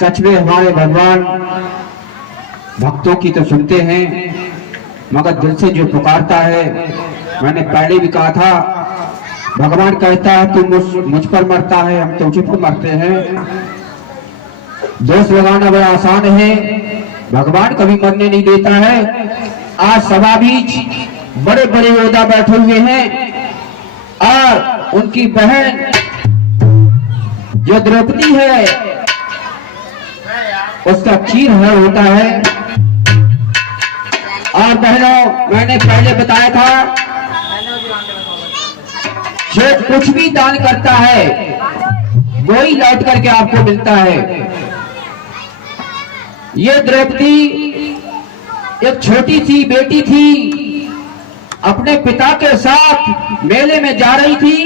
सच में हमारे भगवान भक्तों की तो सुनते हैं, मगर दिल से जो पुकारता है, मैंने पहले भी कहा था, भगवान कहता है तू मुझ पर मरता है, हम तुझ पर मरते हैं। दोष लगाना बड़ा आसान है, भगवान कभी मरने नहीं देता है। आज सभा बीच बड़े बड़े योद्धा बैठे हुए हैं और उनकी बहन जो द्रौपदी है उसका चीर हरण होता है। और बहनों, मैंने पहले बताया था, जो कुछ भी दान करता है वही लौट करके आपको मिलता है। ये द्रौपदी एक छोटी सी बेटी थी, अपने पिता के साथ मेले में जा रही थी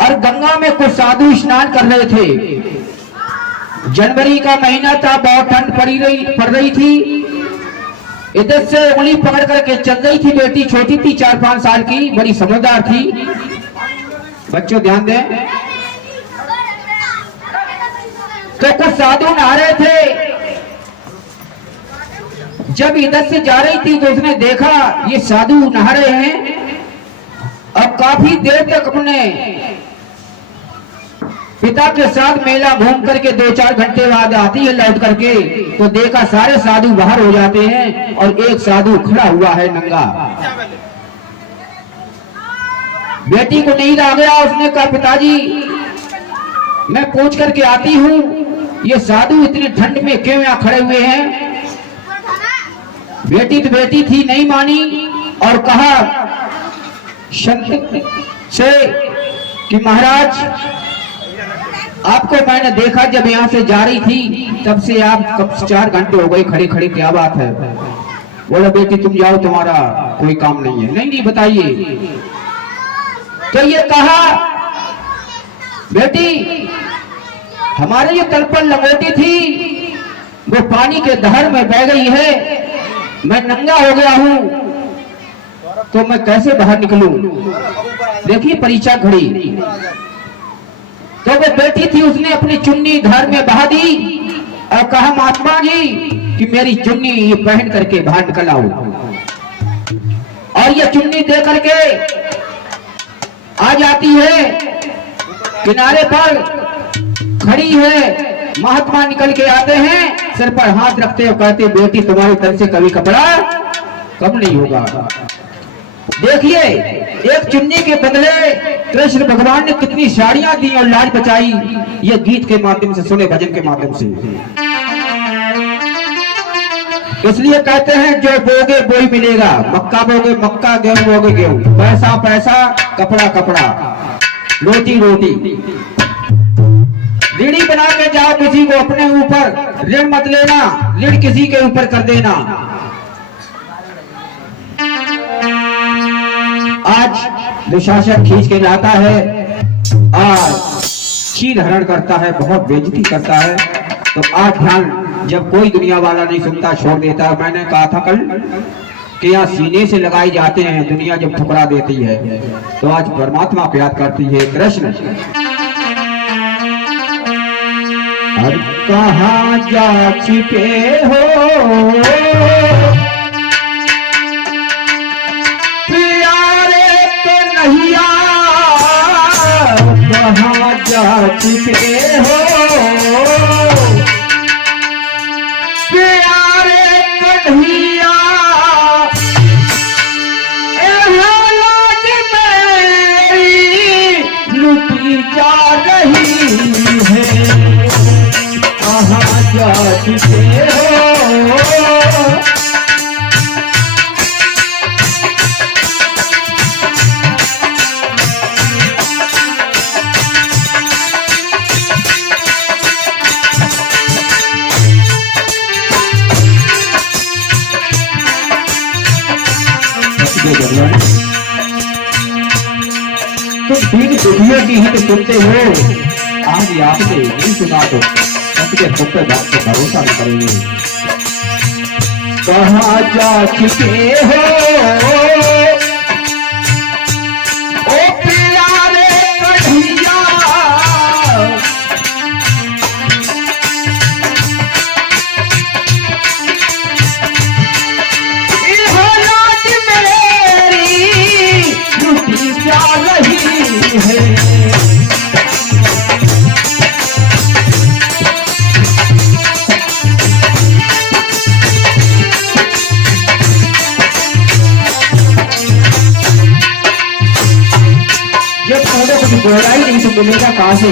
और गंगा में कुछ साधु स्नान कर रहे थे। जनवरी का महीना था, बहुत ठंड पड़ रही थी। इधर से उंगली पकड़ करके चल रही थी बेटी, छोटी थी, 4-5 साल की, बड़ी समझदार थी। बच्चों ध्यान दें, तो कुछ साधु नहा रहे थे। जब इधर से जा रही थी तो उसने देखा ये साधु नहा रहे हैं और काफी देर तक अपने पिता के साथ मेला घूम करके 2-4 घंटे बाद आती है लौट करके, तो देखा सारे साधु बाहर हो जाते हैं और एक साधु खड़ा हुआ है नंगा। बेटी को नींद आ गया, उसने कहा पिताजी मैं पूछ करके आती हूँ ये साधु इतनी ठंड में क्यों यहाँ खड़े हुए हैं। बेटी तो बेटी थी, नहीं मानी और कहा संत से कि महाराज आपको मैंने देखा जब यहाँ से जा रही थी, तब से आप कब 4 घंटे हो गए खड़े खड़े, क्या बात है। बोला बेटी तुम जाओ, तुम्हारा कोई काम नहीं है। नहीं बताइए। तो ये कहा बेटी हमारे ये तल पर लंगोटी थी, वो पानी के दहर में बह गई है, मैं नंगा हो गया हूं तो मैं कैसे बाहर निकलूं। देखिए परीक्षा घड़ी। तो वो बेटी थी, उसने अपनी चुन्नी धार में बहा दी और कहा महात्मा जी कि मेरी चुन्नी ये पहन करके बाहर निकल आओ। और ये चुन्नी दे करके आ जाती है, किनारे पर खड़ी है। महात्मा निकल के आते हैं, सिर पर हाथ रखते और कहते बेटी तुम्हारे तन से कभी कपड़ा कम नहीं होगा। देखिए एक चुन्नी के बदले कृष्ण भगवान ने कितनी साड़ियां दी और लाज बचाई, ये गीत के माध्यम से सुने, भजन के माध्यम से। इसलिए कहते हैं जो बोगे वही मिलेगा, मक्का बोगे मक्का, गेहूं बोगे गेहूं, पैसा पैसा, कपड़ा कपड़ा, रोटी रोटी। ऋणी बना के जाओ किसी को, अपने ऊपर ऋण मत लेना, ऋण किसी के ऊपर कर देना। आज दुशासन खींच के लाता है और चीर हरण करता है, बहुत बेइज्जती करता है। तो आज ध्यान, जब कोई दुनिया वाला नहीं सुनता छोड़ देता है। मैंने कहा था कल कि यहाँ सीने से लगाई जाते हैं, दुनिया जब ठुकरा देती है तो आज परमात्मा को याद करती है। कृष्ण हर कहाँ जा छिपे हो प्यारे तो नैया, कहाँ जा छिपे हो प्यारे कन्हैया, मेरी लुटी जा रही है, कहाँ जा छिपे हो। तुम ठीक दुनिया की ही तो सुनते हो, आज आपने नहीं सुना तो सबके खुद पे बात को भरोसा नहीं करेंगे। कहाँ जा चुके हो ओ प्यारे कन्हैया, कुछ बोला ही नहीं तो मिलेगा कहां से।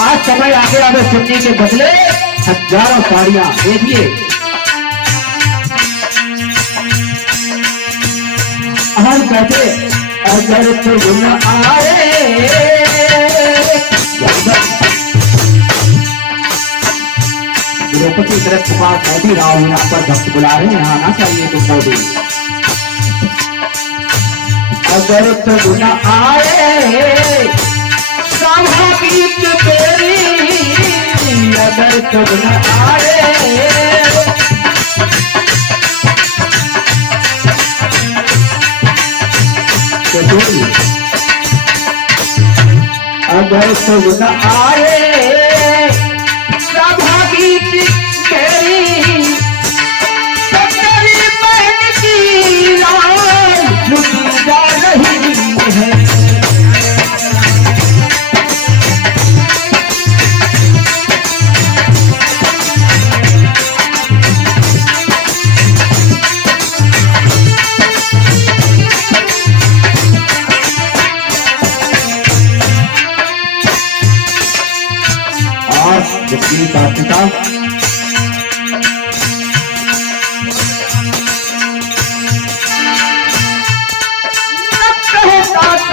आज समय आगे आगे सुनने के बदले हजारों साड़ियां। देखिए हम कहते अगर तुम आए, द्रौपदी की तरफ पुकार कह भी रहा हूं, यहाँ पर भक्त बुला रहे हैं, आना चाहिए तुमको भी। अगर तुम न आए सभा गीत तेरी, अगर तुम न आए तो अगर तुम न आए सभा गीत तेरी, तो तेरी बहन की लाल लुटी जा रही है। जितनी पात्रता मेरी बात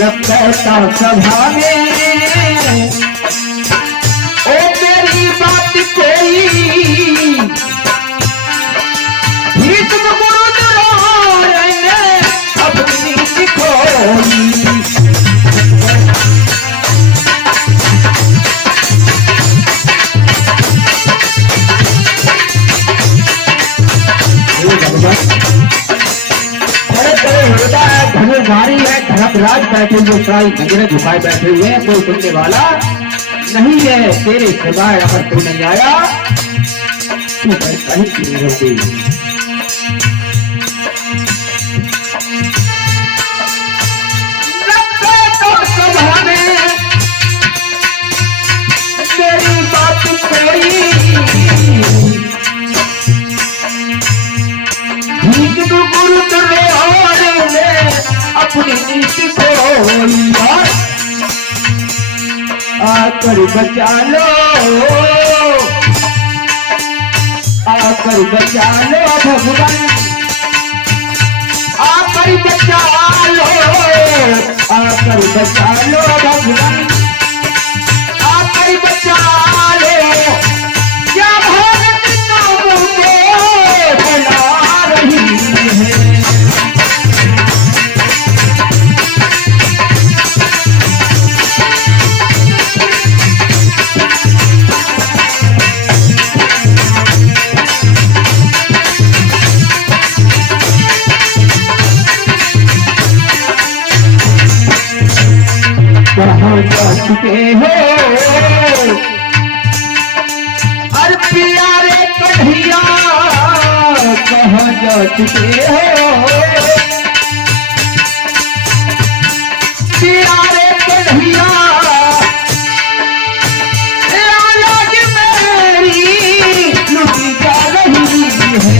लगता सभा में, ओ मेरी बात कोई धनुर्धारी है, धर्मराज बैठे हुए, सारी नजरें झुकाए बैठे हुए हैं, कोई सुनने वाला नहीं है। तेरे सिवाय अगर तू नहीं आया तो मैं कहीं नहीं होगी। तेरी बात कोई अपनी नीति को आकर बचा लो, आकर बचा लो भगवान, आकर बचा लो, आकर बचा लो भगवान, आकर बचा लो। क्या भारत नाम को बना रही है। कहाँ जा चुके हो अरे प्यारे कन्हैया, कहाँ जा चुके हो प्यारे कन्हैया, आज मेरी लुटी जा रही है।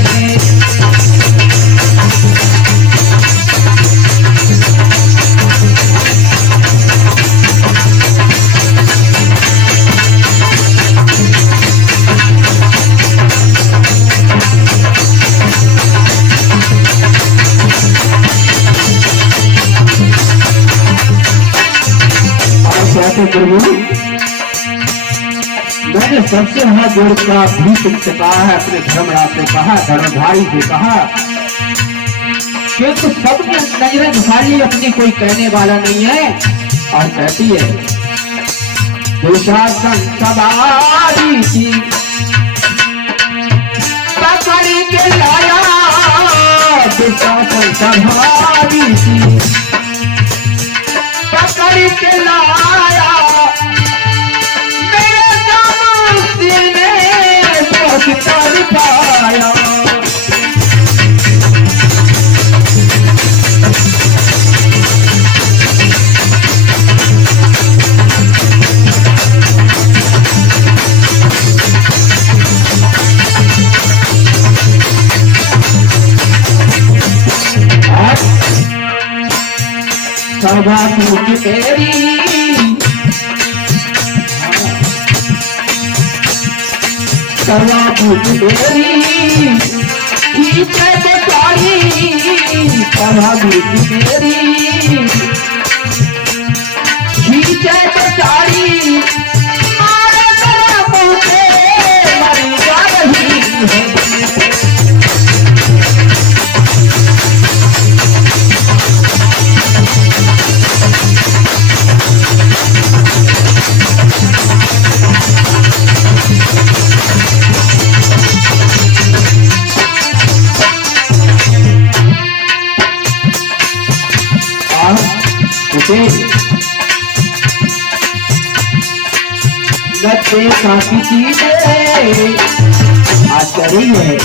प्रभु मैंने सबसे हाथ जोड़कर भीष्म से कहा है, अपने धर्मराज से कहा, धर्मधारी से कहा, क्योंकि सबकी नजरें झुकाई, अपनी कोई कहने वाला नहीं है। और कहती है दुशासन सवारी थी पकड़ी के लाया, दुशासन सवारी थी पकड़ी के लाया, मेरे दामोदर ने बहुत तार पाया। सभा पूछ मेरी सभा पूछ मेरी खींचे तो साड़ी सभा पूछ मेरी खींचे तो साड़ी मारे तेरा मुझे मर जा रही है नचे काफी चीजें आश्चर्य है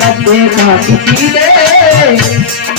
नचे काफी चीजें